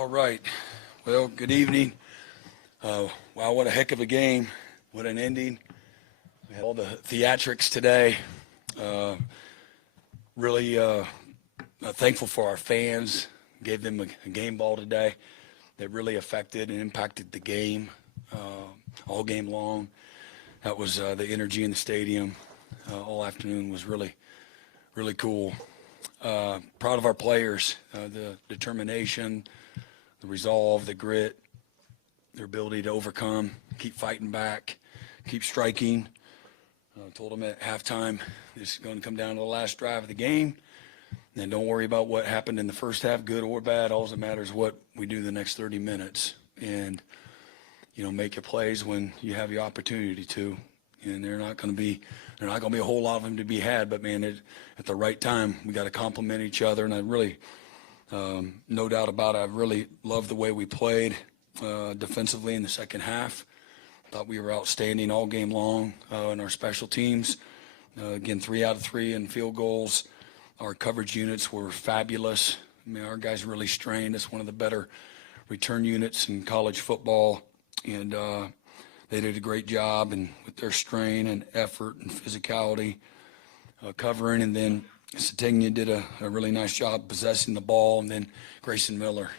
All right. Well, good evening. Wow, what a heck of a game. What an ending. We had all the theatrics today. Really thankful for our fans. Gave them a game ball today that really affected and impacted the game all game long. That was the energy in the stadium all afternoon was really, really cool. Proud of our players, the determination, the resolve, the grit, their ability to overcome, keep fighting back, keep striking. Told them at halftime, this is going to come down to the last drive of the game. And don't worry about what happened in the first half, good or bad. All that matters is what we do the next 30 minutes. And, make your plays when you have the opportunity to. And they're not going to be a whole lot of them to be had. But, man, at the right time, we got to complement each other. And I really, no doubt about it, I really love the way we played defensively in the second half. Thought we were outstanding all game long in our special teams. Again, 3 out of 3 in field goals. Our coverage units were fabulous. I mean, our guys really strained. It's one of the better return units in college football. And they did a great job and with their strain and effort and physicality covering. And then Sategna did a really nice job possessing the ball. And then Grayson Miller,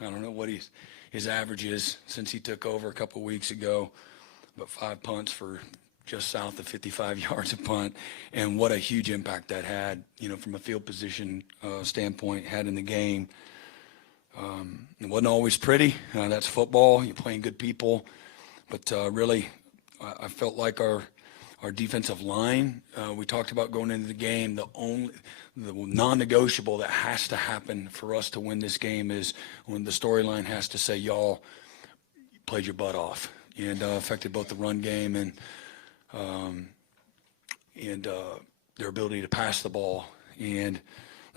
I don't know what his average is since he took over a couple of weeks ago, but 5 punts for just south of 55 yards a punt, and what a huge impact that had, from a field position standpoint, had in the game. It wasn't always pretty. That's football. You're playing good people. But really, I felt like our defensive line, we talked about going into the game, the non-negotiable that has to happen for us to win this game is when the storyline has to say, y'all played your butt off, and affected both the run game and their ability to pass the ball. And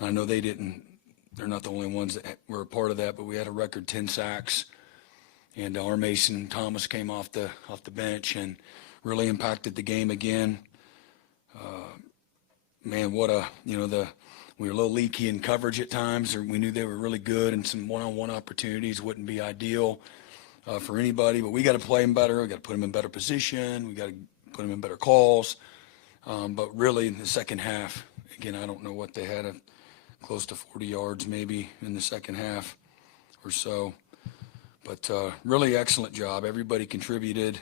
I know they're not the only ones that were a part of that, but we had a record 10 sacks. And our Mason Thomas came off the bench and really impacted the game again. Man, we were a little leaky in coverage at times, or we knew they were really good, and some one-on-one opportunities wouldn't be ideal for anybody, but we got to play them better. We got to put them in better position. We got to put them in better calls. But really, in the second half, again, I don't know what they had, close to 40 yards maybe in the second half or so. But really excellent job. Everybody contributed.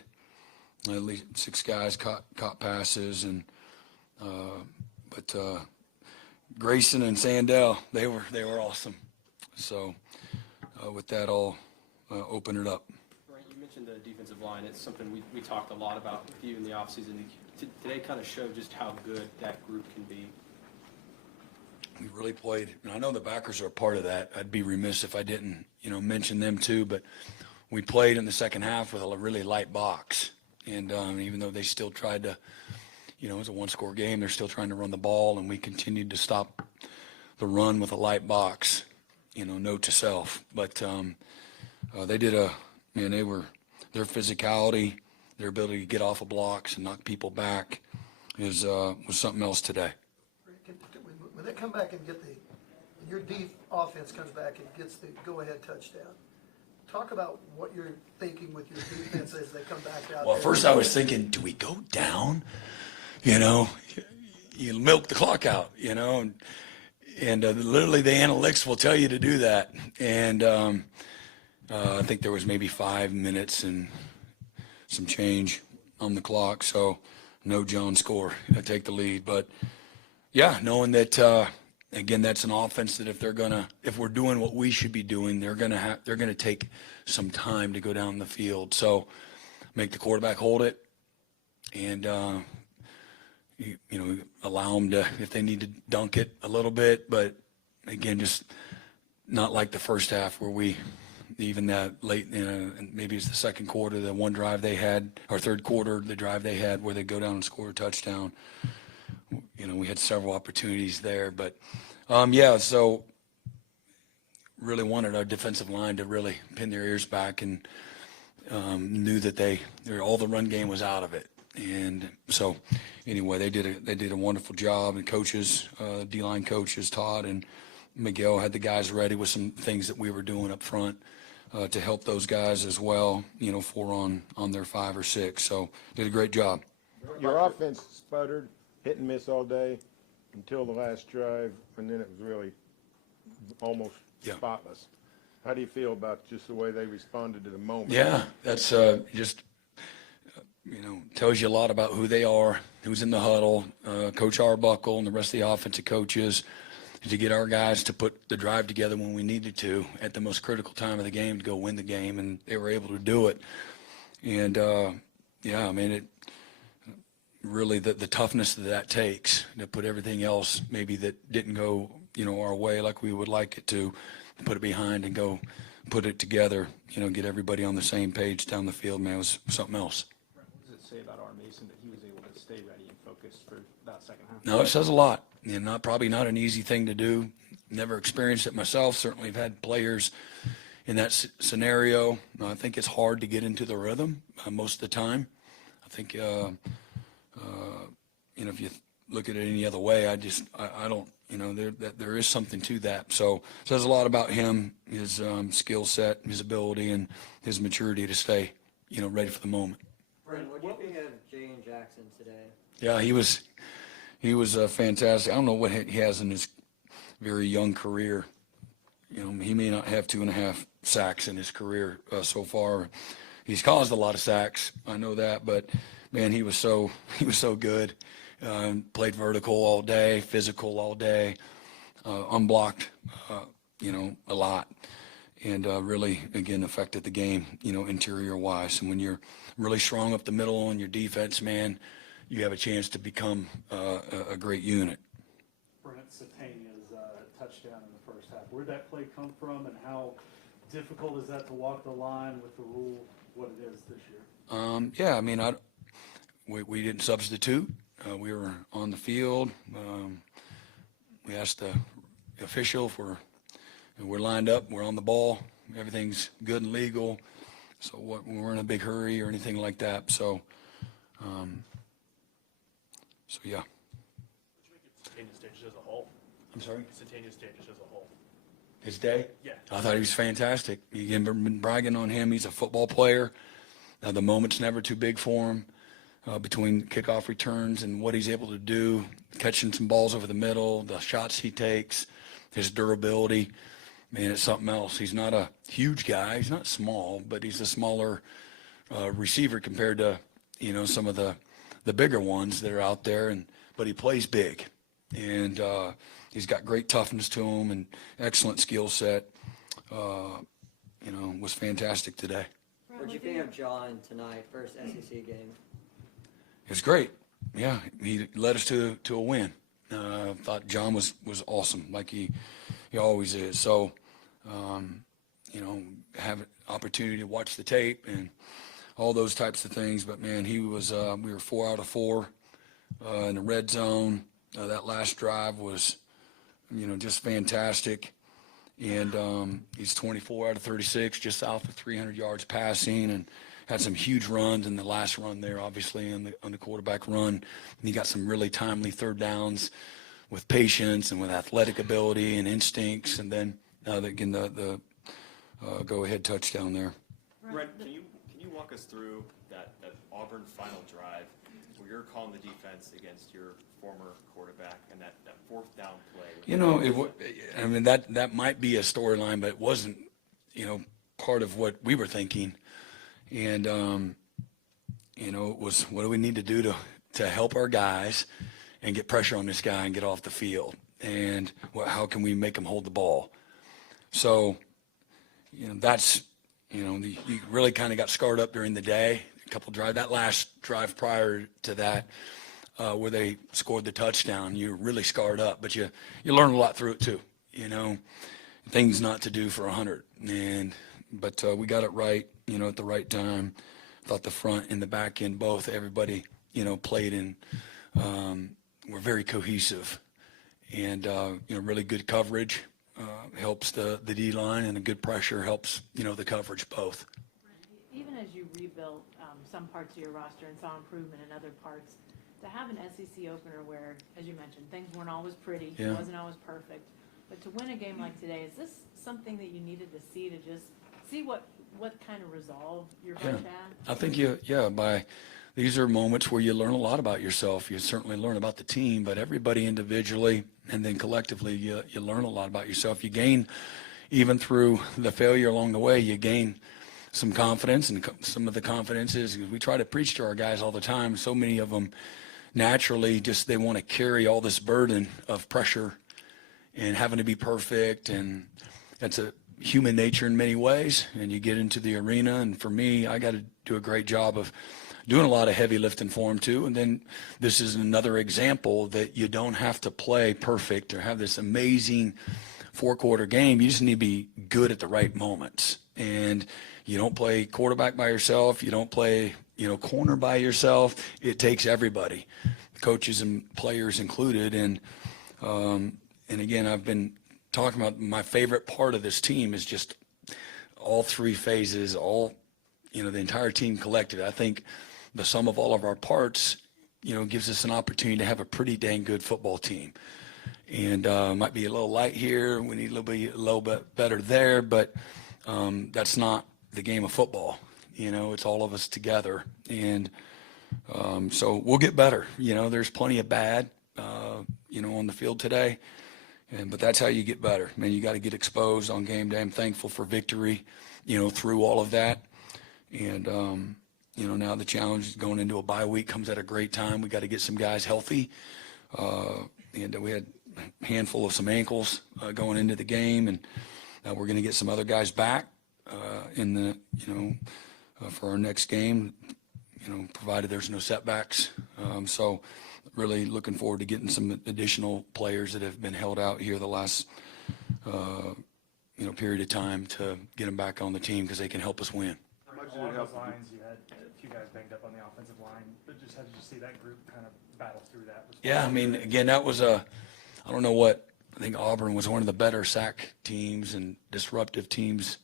At least 6 guys caught passes, and but Grayson and Sandell, they were awesome. So with that, I'll open it up. Right, you mentioned the defensive line. It's something we talked a lot about with you in the offseason. Today kind of showed just how good that group can be. We really played, and I know the backers are a part of that. I'd be remiss if I didn't, mention them too. But we played in the second half with a really light box, and even though they still tried to, it was a one-score game, they're still trying to run the ball, and we continued to stop the run with a light box. Note to self. But they did their physicality, their ability to get off of blocks and knock people back was something else today. When they come back and your deep offense comes back and gets the go-ahead touchdown, talk about what you're thinking with your defense as they come back out. Well, first I was thinking, do we go down? You milk the clock out, and literally the analytics will tell you to do that. And I think there was maybe 5 minutes and some change on the clock, so no Jones score. I take the lead, but yeah, knowing that again, that's an offense that if we're doing what we should be doing, they're gonna take some time to go down the field. So make the quarterback hold it, and allow them to, if they need to dunk it a little bit, but again, just not like the first half where we. Even that late, maybe it's the second quarter, the one drive they had, or third quarter, the drive they had where they go down and score a touchdown. We had several opportunities there, but so really wanted our defensive line to really pin their ears back, and knew that all the run game was out of it. And so anyway, they did a wonderful job, and coaches, D-line coaches, Todd and Miguel had the guys ready with some things that we were doing up front to help those guys as well, 4 on their 5 or 6. So did a great job. Your offense sputtered, hit and miss all day until the last drive, and then it was really almost spotless. How do you feel about just the way they responded to the moment? Yeah, that's just, tells you a lot about who they are, who's in the huddle, Coach Arbuckle and the rest of the offensive coaches, to get our guys to put the drive together when we needed to at the most critical time of the game to go win the game, and they were able to do it. And, it really the toughness that takes to put everything else maybe that didn't go, our way like we would like it to put it behind and go put it together, get everybody on the same page down the field, man, it was something else. What does it say about our Mason that he was able to stay ready and focused for that second half? No, it says a lot. Probably not an easy thing to do. Never experienced it myself. Certainly have had players in that scenario. I think it's hard to get into the rhythm most of the time. I think, if you look at it any other way, I don't, there is something to that. So it says a lot about him, his skill set, his ability, and his maturity to stay, ready for the moment. Brent, what do you think of Jane Jackson today? Yeah, he was fantastic. I don't know what he has in his very young career. He may not have 2.5 sacks in his career so far. He's caused a lot of sacks, I know that, but man, he was so good. Played vertical all day, physical all day, unblocked, a lot, and really again affected the game, interior wise. And when you're really strong up the middle on your defense, man, you have a chance to become a great unit. Brent Satania's touchdown in the first half. Where'd that play come from, and how difficult is that to walk the line with the rule what it is this year? We didn't substitute. We were on the field. We asked the official if we're lined up, we're on the ball, everything's good and legal. So we weren't in a big hurry or anything like that. So yeah. Satania's stage as a whole. I'm sorry? Satania's stage as a whole. His day? Yeah. I thought he was fantastic. You've been bragging on him. He's a football player. The moment's never too big for him. Between kickoff returns and what he's able to do, catching some balls over the middle, the shots he takes, his durability, man, it's something else. He's not a huge guy. He's not small, but he's a smaller receiver compared to, some of the bigger ones that are out there. But he plays big, and he's got great toughness to him and excellent skill set. Was fantastic today. What'd you think of John tonight, first SEC game? It was great. Yeah, he led us to a win. Thought John was awesome, like he always is. So, have an opportunity to watch the tape and all those types of things. But man, he was. We were 4 out of 4 in the red zone. That last drive was, just fantastic. And he's 24 out of 36, just south of 300 yards passing, and had some huge runs in the last run there, obviously, on the quarterback run. And he got some really timely third downs with patience and with athletic ability and instincts. And then again, the go-ahead touchdown there. Brent, can you walk us through that Auburn final drive where you're calling the defense against your former quarterback and that fourth down play? That might be a storyline, but it wasn't, part of what we were thinking. And, it was, what do we need to do to help our guys and get pressure on this guy and get off the field? And how can we make him hold the ball? So, that's, you really kind of got scarred up during the day. That last drive prior to that, where they scored the touchdown, you're really scarred up, but you learn a lot through it too, things not to do for 100. But we got it right, at the right time. Thought the front and the back end, both, everybody, played in, were very cohesive. And, really good coverage helps the D-line, and a good pressure helps, the coverage both. Even as you rebuilt some parts of your roster and saw improvement in other parts, to have an SEC opener where, as you mentioned, things weren't always pretty, Yeah. it wasn't always perfect, But to win a game like today, is this something that you needed to see to just see what kind of resolve your bunch had? I think these are moments where you learn a lot about yourself. You certainly learn about the team, but everybody individually and then collectively, you learn a lot about yourself. You gain, even through the failure along the way, you gain some confidence, and some of the confidence is, we try to preach to our guys all the time. So many of them naturally just, they want to carry all this burden of pressure and having to be perfect, and that's a human nature in many ways. And you get into the arena, and for me, I got to do a great job of doing a lot of heavy lifting for them too. And then this is another example that you don't have to play perfect or have this amazing 4-quarter game. You just need to be good at the right moments. And you don't play quarterback by yourself. You don't play, corner by yourself. It takes everybody, coaches and players included. And again, I've been talking about my favorite part of this team is just all three phases, the entire team collected. I think the sum of all of our parts, gives us an opportunity to have a pretty dang good football team. And might be a little light here. We need a little bit better there, but that's not the game of football. It's all of us together. And so we'll get better. There's plenty of bad, on the field today. But that's how you get better. Man, you got to get exposed on game day. I'm thankful for victory, through all of that. And, now the challenge is going into a bye week comes at a great time. We got to get some guys healthy. And we had a handful of some ankles going into the game. And we're going to get some other guys back for our next game, provided there's no setbacks. So really looking forward to getting some additional players that have been held out here the last, period of time to get them back on the team because they can help us win. Along those lines, you had a few guys banged up on the offensive line, but just how did you see that group kind of battle through that? Yeah, again, that was I think Auburn was one of the better sack teams and disruptive teams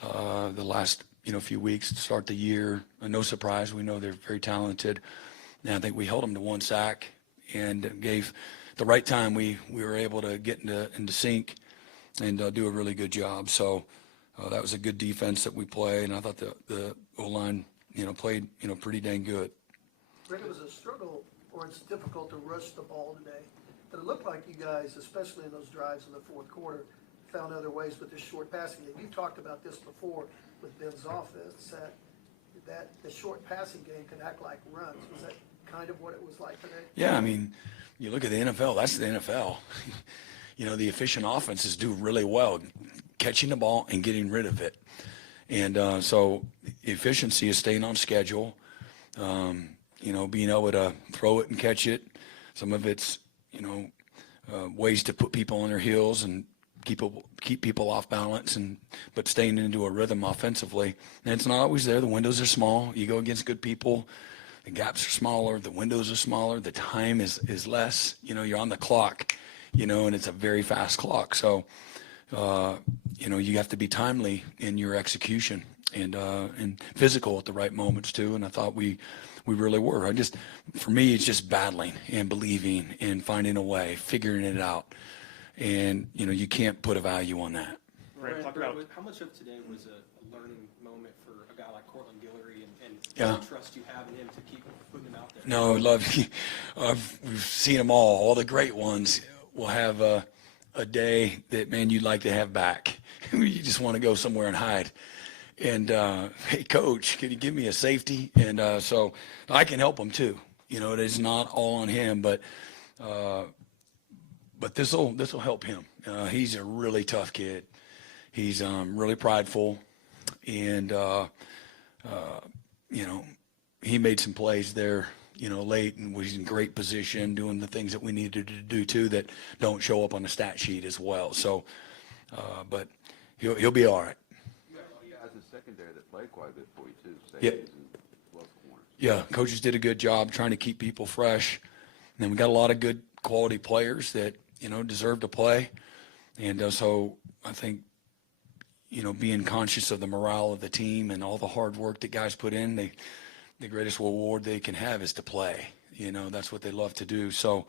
the last, few weeks to start the year. No surprise, we know they're very talented. And I think we held them to one sack and gave the right time. We were able to get into sync and do a really good job. So that was a good defense that we played, and I thought the O-line, played, pretty dang good. Brent, it was a struggle, or it's difficult to rush the ball today. But it looked like you guys, especially in those drives in the 4th quarter, found other ways with this short passing game. You've talked about this before with Ben's offense, that the short passing game can act like runs. Was that kind of what it was like today? Yeah, you look at the NFL, that's the NFL. The efficient offenses do really well catching the ball and getting rid of it. And so efficiency is staying on schedule, being able to throw it and catch it. Some of it's, ways to put people on their heels and keep people off balance, but staying into a rhythm offensively. And it's not always there. The windows are small. You go against good people. The gaps are smaller. The windows are smaller. The time is less. You're on the clock, and it's a very fast clock. So, you have to be timely in your execution and physical at the right moments too. And I thought we really were. For me, it's just battling and believing and finding a way, figuring it out. And, you can't put a value on that. Brent, how much of today was a learning moment for a guy like Cortland Guillory and the trust you have in him to keep putting him out there? No, we've seen them all. All the great ones will have a day that, man, you'd like to have back. You just want to go somewhere and hide. And, hey, coach, can you give me a safety? And so I can help him too. It is not all on him, but this will help him. He's a really tough kid. He's really prideful, and he made some plays there, late, and was in great position doing the things that we needed to do too that don't show up on the stat sheet as well. So, but he'll be all right. As a secondary that played quite a bit for you too, Yeah. safeties and left corners. Yeah, coaches did a good job trying to keep people fresh. And then we got a lot of good quality players that, deserve to play. And so I think, being conscious of the morale of the team and all the hard work that guys put in, the greatest reward they can have is to play. That's what they love to do. So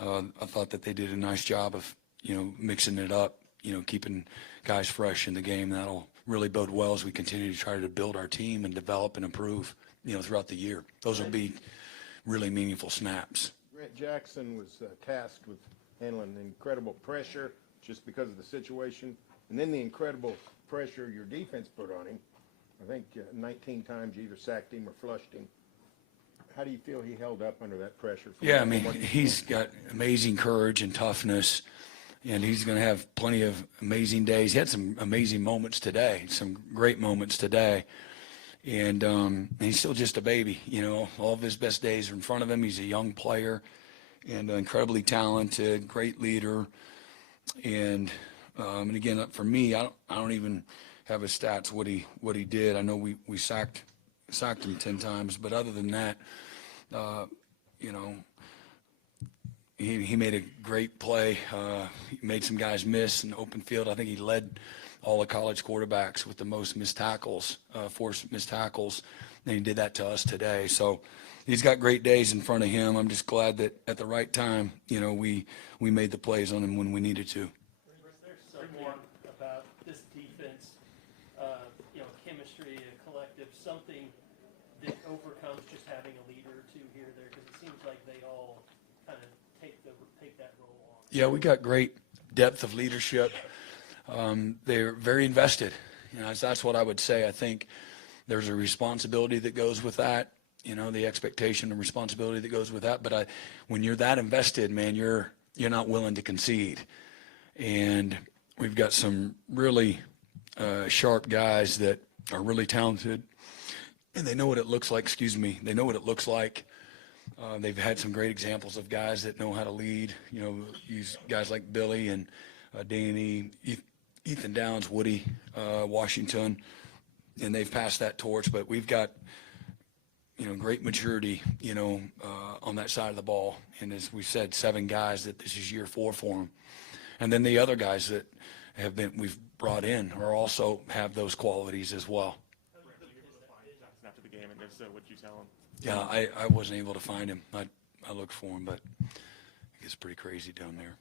I thought that they did a nice job of, mixing it up, keeping guys fresh in the game. That'll really bode well as we continue to try to build our team and develop and improve, throughout the year. Those will be really meaningful snaps. Brent Jackson was tasked with handling the incredible pressure just because of the situation, and then the incredible pressure your defense put on him. I think 19 times you either sacked him or flushed him. How do you feel he held up under that pressure? Yeah, I mean, he's got amazing courage and toughness, and he's going to have plenty of amazing days. He had some amazing moments today, some great moments today. And he's still just a baby, all of his best days are in front of him. He's a young player and incredibly talented, great leader. And again, for me, I don't even have his stats, what he did. I know we sacked him 10 times, but other than that, he made a great play. He made some guys miss in the open field. I think he led all the college quarterbacks with the most missed tackles, forced missed tackles, and he did that to us today. So he's got great days in front of him. I'm just glad that at the right time, we made the plays on him when we needed to. Is there something about this defense, chemistry, a collective, something that overcomes just having a leader or two here or there? Because it seems like they all kind of take that role on. Yeah, we got great depth of leadership. They're very invested. That's what I would say. I think there's a responsibility that goes with that, the expectation and responsibility that goes with that. But when you're that invested, man, you're not willing to concede. And we've got some really sharp guys that are really talented, and they know what it looks like. They know what it looks like. They've had some great examples of guys that know how to lead. Use guys like Billy and Danny, Ethan Downs, Woody, Washington, and they've passed that torch. But we've got, great maturity, on that side of the ball. And as we said, 7 guys that this is year 4 for them. And then the other guys that we've brought in are also have those qualities as well. After the game, and if so, what'd you tell him? Yeah, I wasn't able to find him. I looked for him, but it gets pretty crazy down there.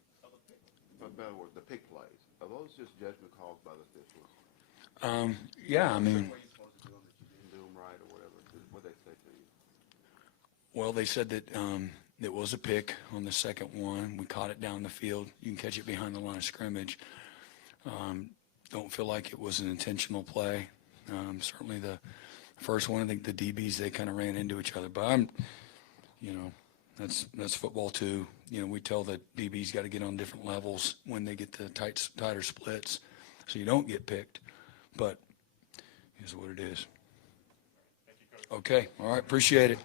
But the pick plays, are those just judgment calls by the officials? Yeah, I mean, What are you supposed to do them that you didn't do them right or whatever? What they say to you? well, they said that it was a pick on the second one. We caught it down the field. You can catch it behind the line of scrimmage. Don't feel like it was an intentional play. Certainly the first one, I think the DBs, they kind of ran into each other. But that's football too. We tell the DBs got to get on different levels when they get the tighter splits, so you don't get picked. But here's what it is. Okay, all right, appreciate it.